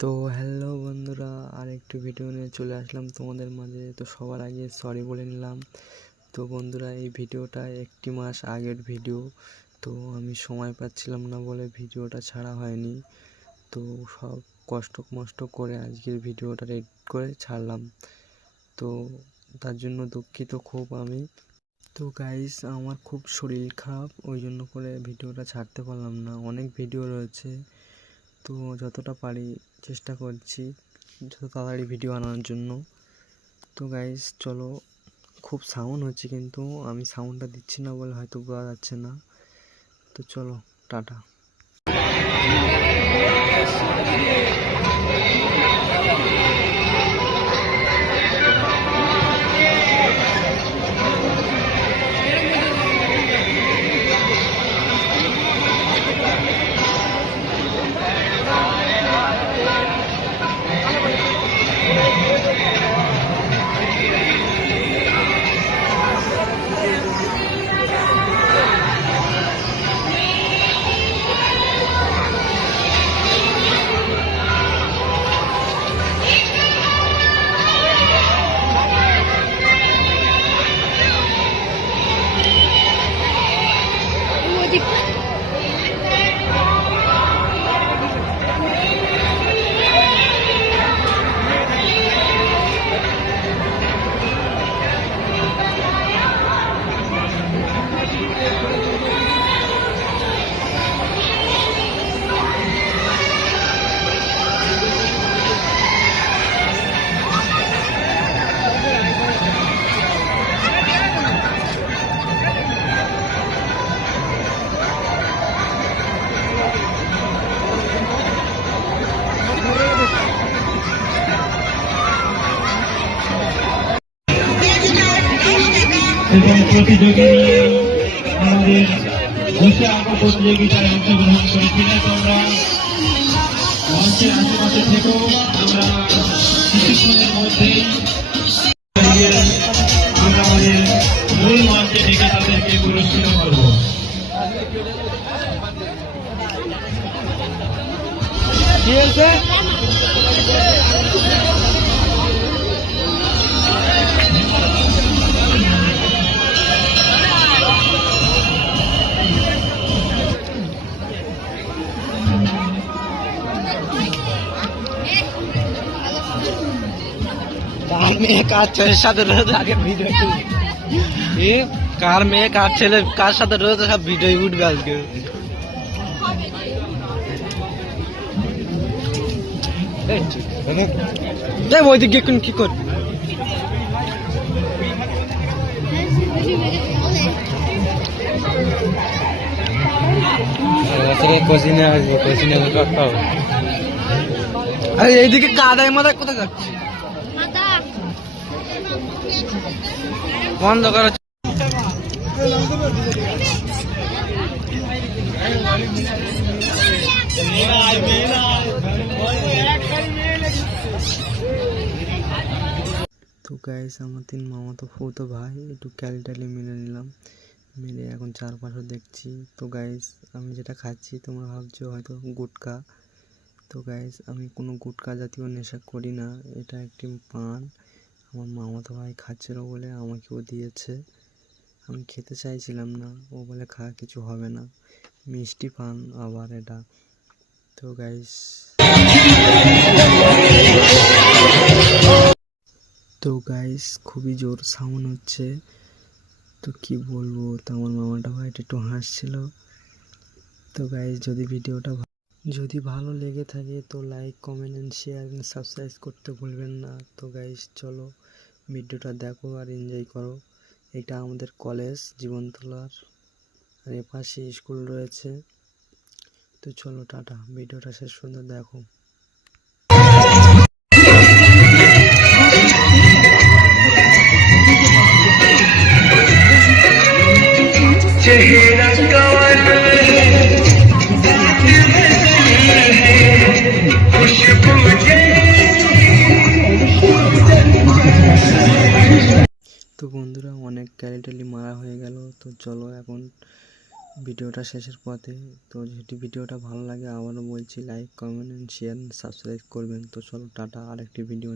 তো হ্যালো বন্ধুরা, আর একটু ভিডিও নিয়ে চলে আসলাম তোমাদের মাঝে। তো সবার আগে সরি বলে নিলাম। তো বন্ধুরা, এই ভিডিওটা 1 মাস আগের ভিডিও। তো আমি সময় পাচ্ছিলাম না বলে ভিডিওটা ছাড়া হয়নি। তো সব কষ্ট করে আজকের ভিডিওটা এডিট করে ছাড়লাম। তো তার জন্য দুঃখিত খুব আমি। তো গাইস, আমার খুব শরীর খারাপ, ওই জন্য করে ভিডিওটা ছাড়তে পারলাম না। অনেক ভিডিও রয়েছে, তো যতটা পারি চেষ্টা করছি যত তাড়াতাড়ি ভিডিও আনার জন্য। তো গাইস চলো, খুব সাউন্ড হচ্ছে কিন্তু আমি সাউন্ডটা দিচ্ছি না বলে হয়তো বোঝা যাচ্ছে না। তো চলো, টাটা। এবং প্রতিযোগী নিয়ে আমাদের বসে আঁকা প্রতিযোগিতায় অংশগ্রহণ করেছিলেন। তোমরা মঞ্চের আশেপাশে থেকেও আমরা কিছুক্ষণের মধ্যেই আমরা আমাদের মূল মঞ্চে ডেকে তাদেরকে পুরস্কৃত করব। কার মেয়ে কার ছেলের সাথে রোজ আগে ভিডিও কার মেয়ে কার ছেলে কার সাথে রোজ সব ভিডিও উঠবে আজকে। ওইদিকে এখন কি করবি? কোচিনে আসবো, কোচিনে আরে এইদিকে কাদায় মাথায় কোথায় যাচ্ছে? বন্ধ করো। তো গাইস, আমার 3 মামাতো ফুতো ভাই একটু ক্যালটালি মেরে নিলাম, মেরে এখন চারপাশে দেখছি। তো গাইস, আমি যেটা খাচ্ছি তোমরা ভাবছো হয়তো গুটকা। তো গাইস, আমি কোনো গুটকা জাতীয় নেশা করি না, এটা একটি পান। আমার মামাতো ভাই খাচ্ছিল বলে আমাকেও দিয়েছে। আমি খেতে চাইছিলাম না, ও বলে খা, কিছু হবে না, মিষ্টি পান আবার এটা। তো গাইস, খুবই জোর সাউন্ড হচ্ছে, তো কি বলবো। তো আমার মামাটা ভাইটা একটু হাসছিল। তো গাইস, যদি ভালো লেগে থাকে তো like, comment and share and subscribe করতে ভুলবেন না। তো গাইস চলো, ভিডিওটা দেখো আর এনজয় করো। এটা আমাদের কলেজ জীবনতলার, আর এপাশে স্কুল রয়েছে। তো চলো, টাটা, ভিডিওটা শেষ পর্যন্ত দেখো। তো বন্ধুরা, অনেক ক্যালিটালি মারা হয়ে গেল। তো চলো এখন ভিডিওটা শেষের পথে। তো যদি ভিডিওটা ভালো লাগে আবারও বলছি লাইক কমেন্ট শেয়ার সাবস্ক্রাইব করবেন। তো চলো টাটা, আরেকটি ভিডিও